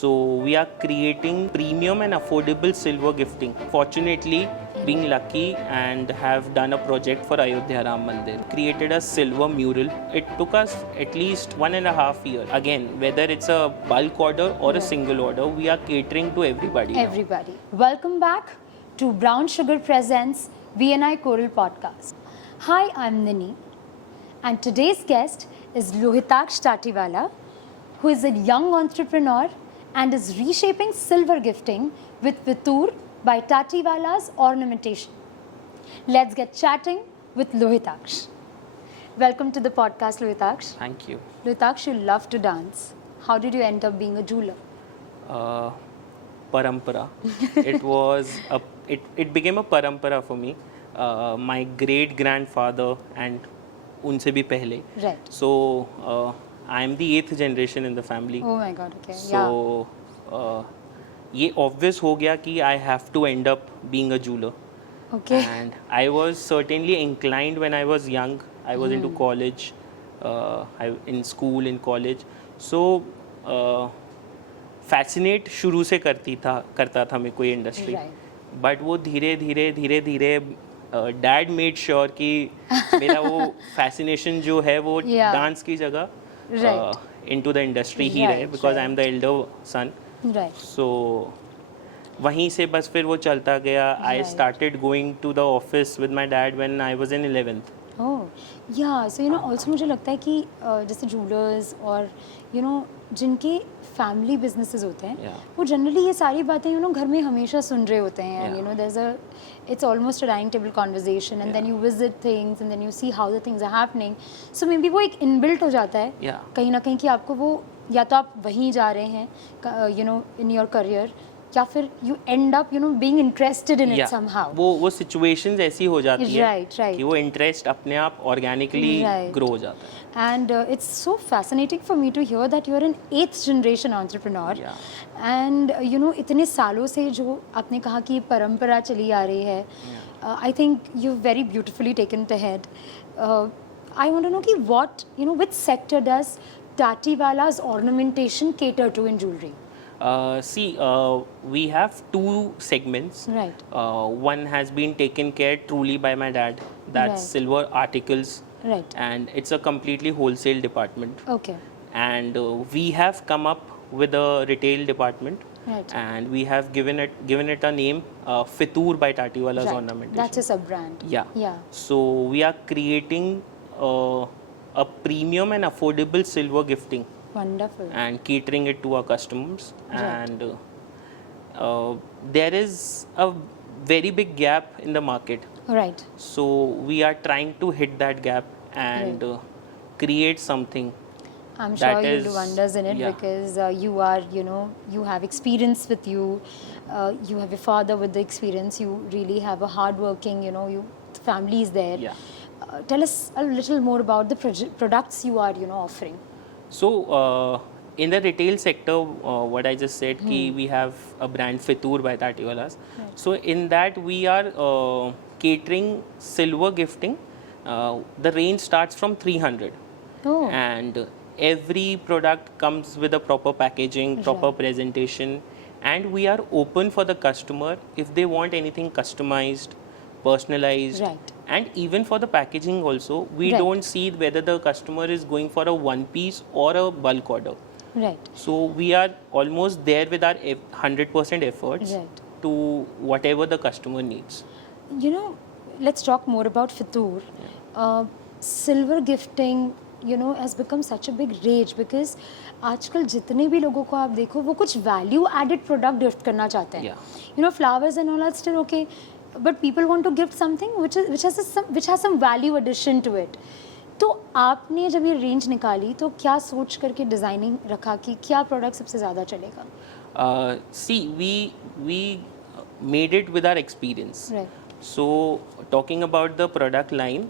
So we are creating premium and affordable silver gifting. Fortunately, being lucky and have done a project for Ayodhya Ram Mandir, created a silver mural. It took us at least 1.5 years. Again, whether it's a bulk order or a single order, we are catering to everybody. Everybody. Welcome back to Brown Sugar Presents VNI Choral Podcast. Hi, I'm Nini, and today's guest is Lohitaksh Tatiwala, who is a young entrepreneur and is reshaping silver gifting with Vitoor by Tatiwala's Ornamentation. Let's get chatting with Lohitaksh. Welcome to the podcast, Lohitaksh. Thank you. Lohitaksh, you love to dance. How did you end up being a jeweler? Parampara. It became a parampara for me. My great grandfather and unse bhi pehle. Right. So I am the 8th generation in the family. Oh my God, okay. So ये obvious हो गया कि I have to end up being a jeweler. Okay. And I was certainly inclined when I was young. I was into college, in school, in college. So fascinate शुरू से करता था मैं कोई industry. Right. But वो धीरे dad made sure कि मेरा वो fascination जो है वो dance की जगह Right. into the industry ही रहे, because I am the elder son. Right. So वहीं से बस फिर वो चलता गया. I started going to the office with my dad when I was in 11th. Oh, yeah. So also मुझे लगता है कि जैसे jewelers और जिनके family businesses होते हैं, वो generally ये सारी बातें घर में हमेशा सुन रहे होते हैं. And there's it's almost a dining table conversation, and then you visit things and then you see how the things are happening. So maybe वो एक inbuilt हो जाता है कहीं ना कहीं कि आपको वो या तो आप वहीं जा रहे हैं in your career, या फिर you end up being interested in it somehow. वो situations ऐसी हो जाती है right. कि वो interest अपने आप organically grow हो जाता है. And it's so fascinating for me to hear that you're an 8th generation entrepreneur. And इतने सालों से जो आपने कहा कि परंपरा चली आ रही है, I think you've very beautifully taken it ahead. I want to know कि which sector does Tatiwala's Ornamentation cater to in jewelry? We have 2 segments. Right. One has been taken care truly by my dad. That's silver articles. Right. And it's a completely wholesale department. Okay. And we have come up with a retail department. Right. And we have given it a name, Vitoor by Tatiwala's Ornamentation. That's a sub-brand. Yeah. So we are creating a premium and affordable silver gifting. Wonderful. And catering it to our customers. Right. And there is a very big gap in the market. Right. So we are trying to hit that gap and create something. I'm sure you'll do wonders in it because you are, you have experience with you. You have your father with the experience. You really have a hardworking, the family is there. Yeah. Tell us a little more about the products you are, offering. So in the retail sector, what I just said, ki we have a brand Vitoor by Tatiwala's. Right. So in that we are catering silver gifting. The range starts from 300. Oh. And every product comes with a proper packaging, proper presentation, and we are open for the customer if they want anything customized, personalized. Right. And even for the packaging also, we don't see whether the customer is going for a one piece or a bulk order. Right. So we are almost there with our 100% efforts to whatever the customer needs. Let's talk more about Vitoor. Silver gifting, has become such a big rage because आजकल जितने भी लोगों को आप देखो वो कुछ value added product gift करना चाहते हैं. Flowers and all are still okay, but people want to gift something which has some value addition to it. तो आपने जब ये रेंज निकाली तो क्या सोच करके डिजाइनिंग रखा कि क्या प्रोडक्ट सबसे ज़्यादा चलेगा? See, we made it with our experience. Right. So talking about the product line,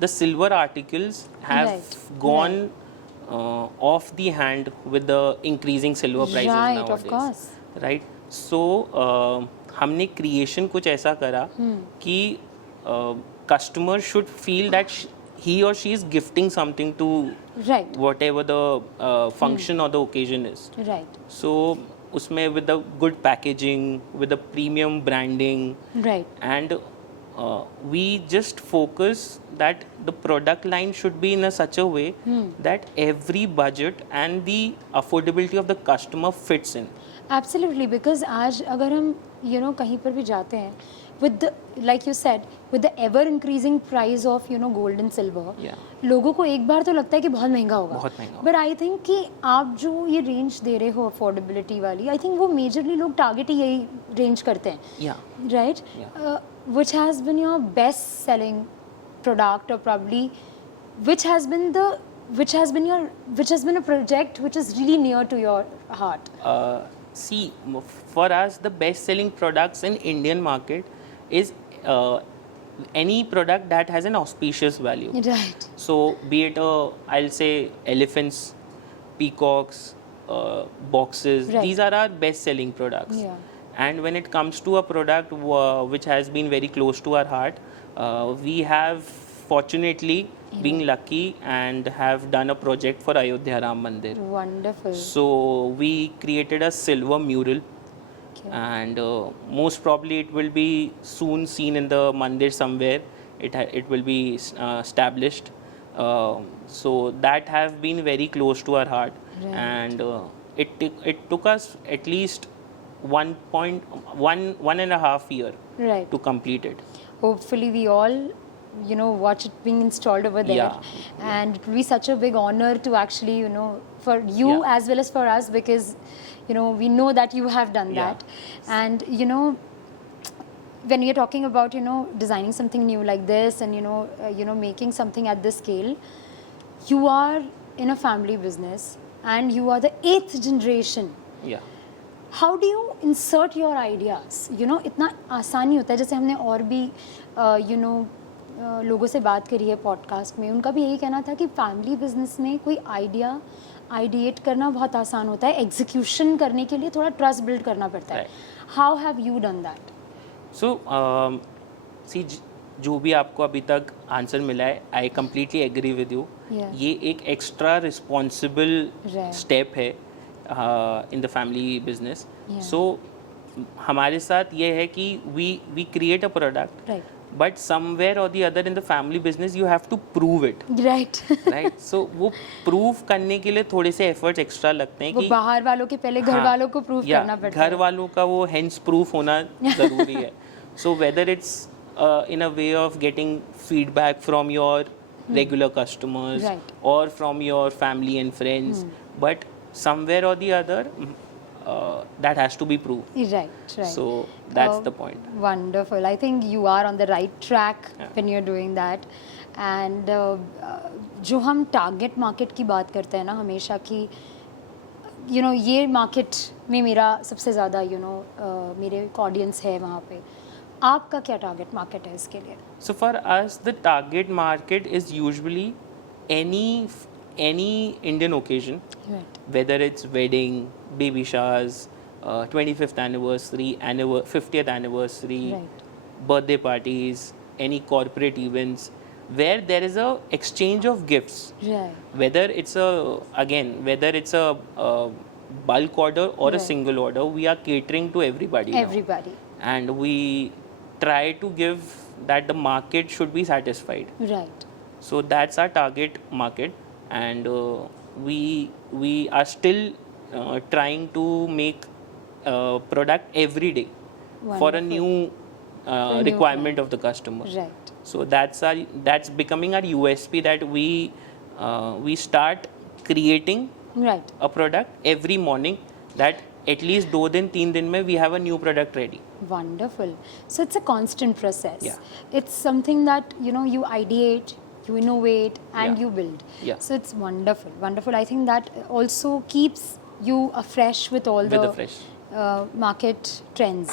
the silver articles have gone off the hand with the increasing silver prices nowadays. Of course. Right. So हमने creation कुछ ऐसा करा कि customer should feel that he or she is gifting something to whatever the function or the occasion is. Right. So उसमें with the good packaging, with the premium branding, Right. and we just focus that the product line should be in a such a way that every budget and the affordability of the customer fits in. Absolutely, because आज अगर हम कहीं पर भी जाते हैं with like you said with the ever increasing price of gold and silver, Yeah. लोगों को एक बार तो लगता है कि बहुत महंगा होगा, बहुत महंगा बट आई थिंक कि आप जो ये रेंज दे रहे हो अफोर्डेबिलिटी वाली, आई थिंक वो मेजरली लोग टारगेट ही यही रेंज करते हैं, Yeah. Right? Which has been your best selling product और probably which has been the which has been a project which is really near to your heart? See, for us, the best-selling products in Indian market is any product that has an auspicious value. Right. So, be it I'll say elephants, peacocks, boxes. Right. These are our best-selling products. Yeah. And when it comes to a product which has been very close to our heart, we have fortunately been lucky and have done a project for Ayodhya Ram Mandir. Wonderful. So we created a silver mural, Okay. and most probably it will be soon seen in the mandir somewhere. It will be established. So that have been very close to our heart, Right. and it took us at least 1.5 year Right. to complete it. Hopefully we all watch it being installed over there, Yeah. and it will be such a big honor to actually for you Yeah. as well as for us, because we know that you have done Yeah. that. And when you're talking about designing something new like this, and making something at this scale, you are in a family business and you are the 8th generation. Yeah. How do you insert your ideas? इतना आसान नहीं होता है. जैसे हमने और भी लोगों से बात करी है पॉडकास्ट में, उनका भी यही कहना था कि फैमिली बिजनेस में कोई आइडिएट करना बहुत आसान होता है, एग्जीक्यूशन करने के लिए थोड़ा ट्रस्ट बिल्ड करना पड़ता है. How have you done that? So see, जो भी आपको अभी तक आंसर मिला है, I completely agree with you. ये एक एक्स्ट्रा रिस्पॉन्सिबल Right. स्टेप है in the family business. So हमारे साथ ये है कि we create a product, right. But somewhere or the other in the family business you have to prove it. Right. Right. So वो prove करने के लिए थोड़े से एफर्ट्स एक्स्ट्रा लगते हैं वो कि बाहर वालों के पहले घर वालों को प्रूव करना पड़ता है. घर वालों का वो हेंस प्रूफ होना ज़रूरी है. So whether it's in a way of getting feedback from your regular customers, Right. or from your family and friends, but somewhere or the other that has to be proved. Right. So that's the point. Wonderful. I think you are on the right track Yeah. when you're doing that. And जो हम target market की बात करते हैं ना हमेशा कि ये मार्केट में मेरा सबसे ज़्यादा मेरे ऑडियंस है वहाँ पे, आपका क्या टारगेट मार्केट है इसके लिए? So for us, the target market is usually any Indian occasion, Right. whether it's wedding, baby showers, 25th anniversary, 50th anniversary, Right. birthday parties, any corporate events where there is a exchange of gifts. Right. Whether it's a bulk order or a Right. single order, we are catering to everybody now. Everybody. And we try to give that the market should be satisfied. Right. So that's our target market, and we are still trying to make product every day for a Wonderful. new new requirement of the customer. Right. So that's becoming our USP, that we start creating Right. a product every morning, that at least 2 दिन 3 दिन में we have a new product ready. Wonderful. So it's a constant process. Yeah. It's something that you ideate, you innovate, and Yeah. you build. Yeah. So it's wonderful. Wonderful. I think that also keeps you afresh with all With the the fresh. market trends.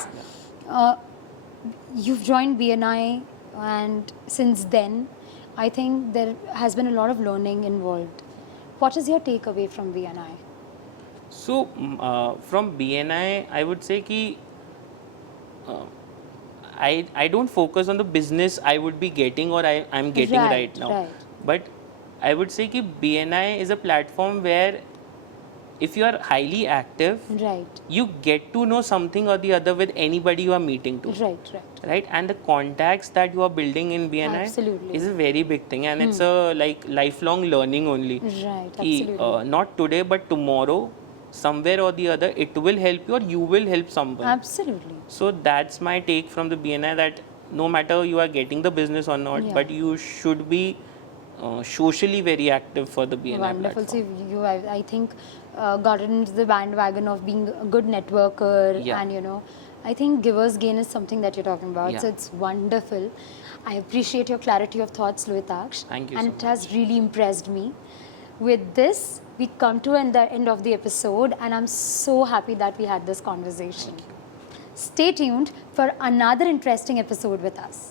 You've joined BNI, and since then, I think there has been a lot of learning involved. What is your takeaway from BNI? So from BNI, I would say कि I don't focus on the business I would be getting or I'm getting right now. Right. But I would say कि BNI is a platform where if you are highly active, Right. you get to know something or the other with anybody you are meeting to. Right. Right. Right, and the contacts that you are building in BNI Absolutely. is a very big thing, and it's a like lifelong learning only. Right. Ki, Absolutely. not today, but tomorrow, somewhere or the other, it will help you or you will help someone. Absolutely. So that's my take from the BNI, that no matter you are getting the business or not, Yeah. but you should be socially very active for the BNI Wonderful. So platform. you, I think, got into the bandwagon of being a good networker, Yeah. and I think givers gain is something that you're talking about. So Yeah. it's wonderful. I appreciate your clarity of thoughts, Lohitaksh. Thank you And so it has really impressed me. With this, we come to the end of the episode, and I'm so happy that we had this conversation. Stay tuned for another interesting episode with us.